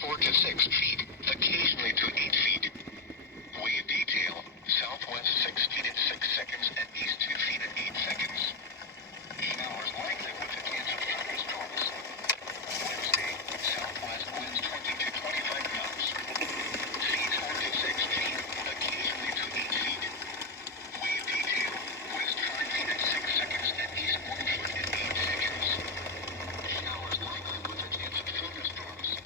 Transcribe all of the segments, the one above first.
4 to 6 feet, occasionally to 8 feet. Wave detail, southwest 6 feet at 6 seconds and east 2 feet at 8 seconds. Showers likely with a chance of thunderstorms. Wednesday, southwest winds 20 to 25 knots. Seas 4 to 6 feet, occasionally to 8 feet. Wave detail, west 5 feet at 6 seconds and east 1 foot at 8 seconds. Showers likely with a chance of thunderstorms.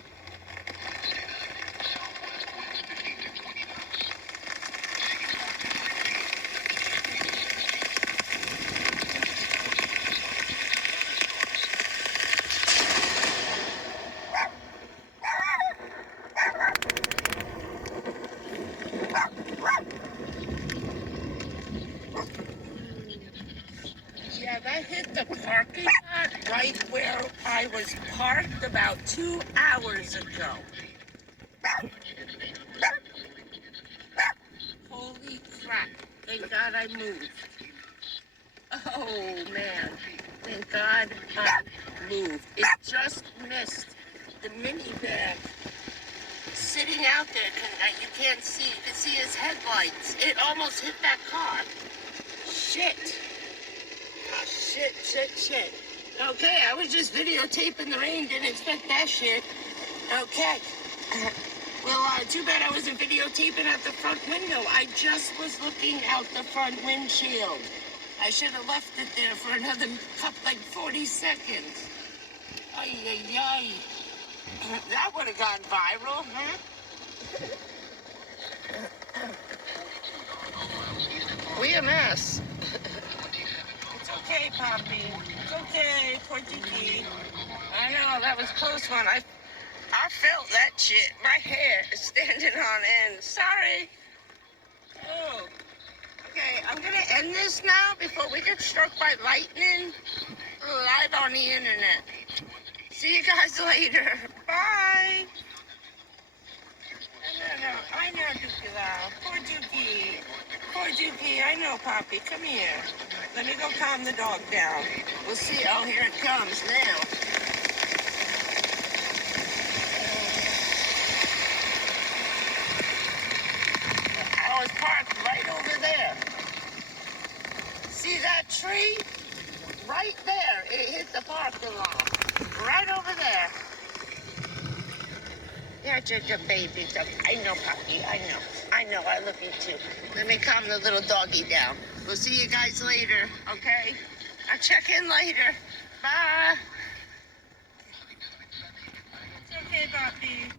Wednesday night, southwest winds 15 to 20 knots. Seas 4 to 5 feet, occasionally to 6 feet. Yeah, that hit the parking lot right where I was parked about 2 hours ago. Holy crap. Thank God I moved. Oh, man. Thank God I moved. It just missed the minivan sitting out there. You can't see. You can see his headlights. It almost hit that car. Shit. Oh, shit. Okay, I was just videotaping the rain. Didn't expect that shit. Okay. Well, too bad I wasn't videotaping out the front window. I just was looking out the front windshield. I should have left it there for another like 40 seconds. Ay. That would have gone viral, huh? We a mess. It's okay, Poppy. It's okay, Portuguese. I know, that was a close one. I felt that shit. My hair is standing on end. Sorry. Oh. Okay, I'm gonna end this now before we get struck by lightning live on the internet. See you guys later. Bye. No. I know, Dookie. Poor Dookie. I know, Poppy. Come here. Let me go calm the dog down. We'll see. Oh, here it comes now. I was parked right over there. See that tree? Right there. It hit the parking lot. Right over there. Yeah, baby. I know, Poppy. I know. I love you too. Let me calm the little doggy down. We'll see you guys later, okay? I'll check in later. Bye. It's okay, Poppy.